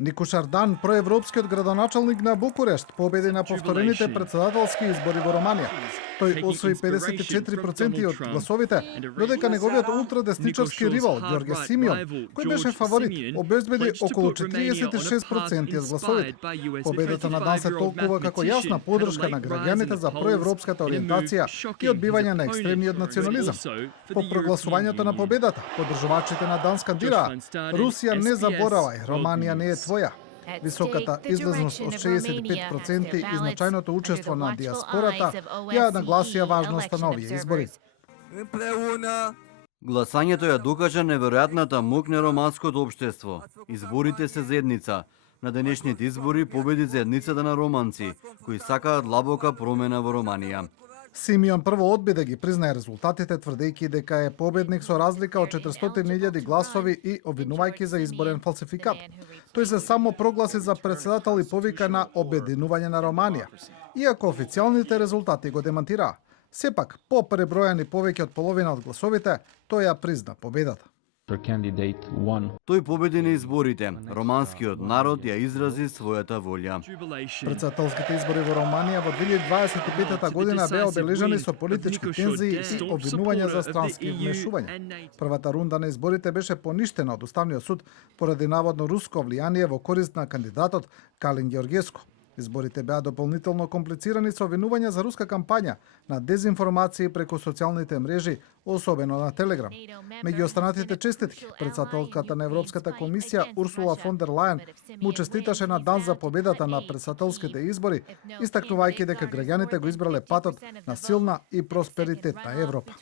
Никош Ардан, проевропскиот градоначалник на Букурешт, победи на повторените председателски избори во Романија. Тој освои 54% од гласовите, додека неговиот ултрадесничарски ривал Ѓорге Симеон, кој беше фаворит, обезбеди околу 46% од гласовите. Победата на Дан се толкува како јасна подршка на граѓаните за проевропската ориентација и одбивање на екстремниот национализам. По прогласувањето на победата, поддржувачите на Дан скандираа: Русија не заборавај, Романија не е твоја. Високата излезност од 65% и значајното учество на диаспората ја нагласија важноста на овие избори. Гласањето ја докажа неверојатната моќ на романското општество. Изборите се заедница. На денешните избори победи заедницата на романци, кои сакаат длабока промена во Романија. Симеон прво одби да ги признае резултатите, тврдејќи дека е победник со разлика од 400.000 гласови и обвинувајќи за изборен фалсификат. Тој се само прогласи за председател и повика на обединување на Романија. Иако официјалните резултати го демантираа, сепак по пребројани повеќе од половина од гласовите, тој ја призна победата. Тој победи на изборите. Романскиот народ ја изрази својата волја. Председателските избори во Романија во 2025 година беа обележани со политички тензии и обвинувања за странски вмешување. Првата рунда на изборите беше поништена од Уставниот суд поради наводно руско влијание во корист на кандидатот Калин Ѓоргеско. Изборите беа дополнително комплицирани со обвинувања за руска кампања на дезинформации преку социјалните мрежи, особено на Телеграм. Меѓу останатите честитки, председателката на Европската комисија Урсула фон дер Лајен му честиташе на Дан за победата на председателските избори, истакнувајќи дека граѓаните го избрале патот на силна и просперитетна Европа.